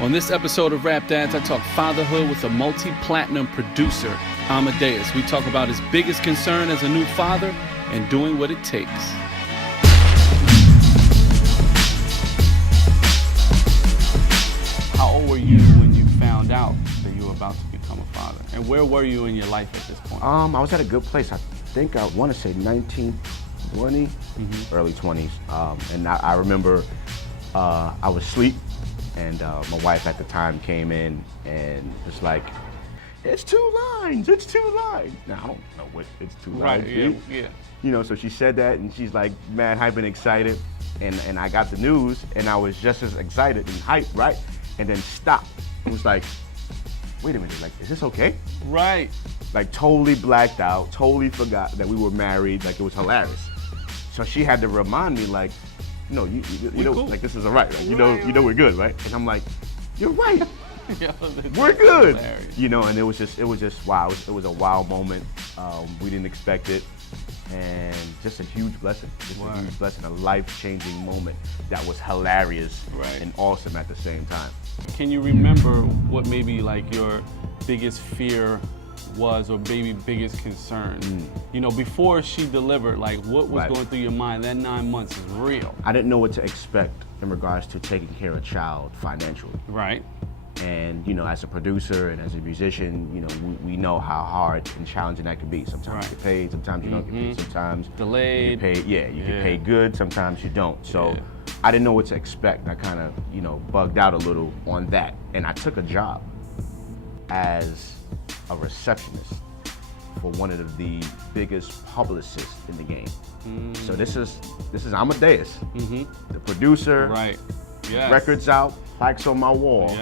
On this episode of Rap Dads, I talk fatherhood with a multi-platinum producer, Amadeus. We talk about his biggest concern as a new father and doing what it takes. How old were you when you found out that you were about to become a father? And where were you in your life at this point? I was at a good place. I think I want to say 19, 20, early 20s. And I remember I was asleep, and my wife at the time came in and was like, it's 2 lines. Now, I don't know what it's 2 lines mean. Yeah. You know, so she said that, and she's like mad hype and excited. And I got the news, and I was just as excited and hyped, right? And then stopped. It was like, wait a minute, like, is this okay? Right. Like, totally blacked out, totally forgot that we were married. Like, it was hilarious. So she had to remind me, like, no, you know, cool. like, this is all right. Like, you know we're good, right? And I'm like, you're right. Yo, We're good. Hilarious. You know, and it was just wow. It was a wow moment. We didn't expect it, and just a huge blessing. A huge blessing, a life-changing moment that was hilarious and awesome at the same time. Can you remember what maybe like your biggest fear was, or maybe biggest concern? You know, before she delivered, like what was going through your mind? That 9 months is real. I didn't know what to expect in regards to taking care of a child financially. Right. And, you know, as a producer and as a musician, you know, we know how hard and challenging that can be. Sometimes you get paid, sometimes you don't get paid, sometimes delayed. you get paid, you get paid good, sometimes you don't. So I didn't know what to expect. I kind of, you know, bugged out a little on that. And I took a job as a receptionist for one of the biggest publicists in the game. So this is Amadeus, the producer, records out, plaques on my wall.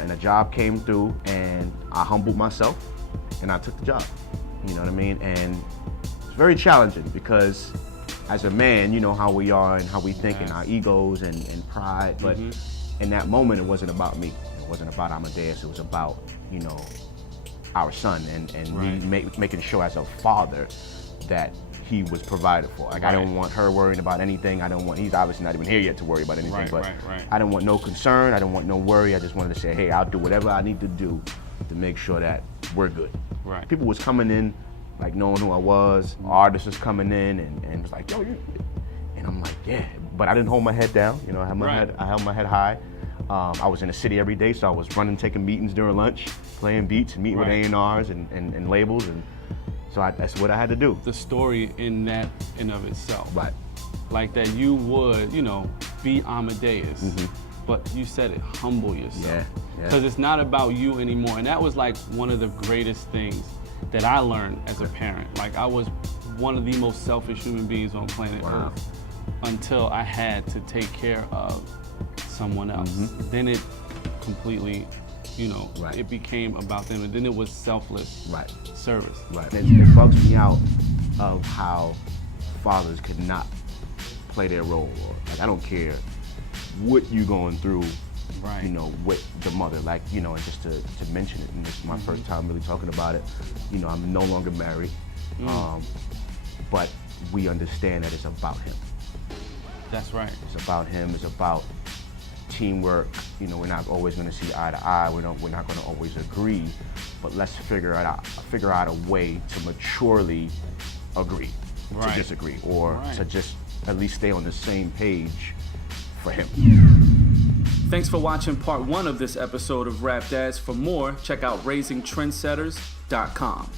And a job came through, and I humbled myself, and I took the job. You know what I mean? And it's very challenging because as a man, you know how we are and how we think and our egos and pride, but in that moment, it wasn't about me. It wasn't about Amadeus. It was about, you know, our son and me making sure as a father that he was provided for. Like, I don't want her worrying about anything. He's obviously not even here yet to worry about anything, but I don't want no concern. I don't want no worry. I just wanted to say, hey, I'll do whatever I need to do to make sure that we're good. People was coming in, like, knowing who I was. Artists was coming in and was like, yo, you, and I'm like, yeah. But I didn't hold my head down. You know, I held my head high. I was in the city every day, so I was running, taking meetings during lunch, playing beats, meeting with A&Rs and labels, and so that's what I had to do. The story in of itself. Like that you would, you know, be Amadeus, but you said it, humble yourself. Because it's not about you anymore. And that was like one of the greatest things that I learned as a parent. Like, I was one of the most selfish human beings on planet Earth until I had to take care of someone else. Then it completely, you know, it became about them, and then it was selfless service. It bugs me out of how fathers could not play their role. Like, I don't care what you going through, you know, with the mother. Like, you know, and just to mention it, and this is my first time really talking about it. You know, I'm no longer married, but we understand that it's about him. That's right. It's about him. It's about teamwork. You know, we're not always going to see eye to eye. We're not going to always agree, but let's figure out a way to maturely agree to disagree, or to just at least stay on the same page for him. Thanks for watching part 1 of this episode of Rap Dads. For more, check out raisingtrendsetters.com.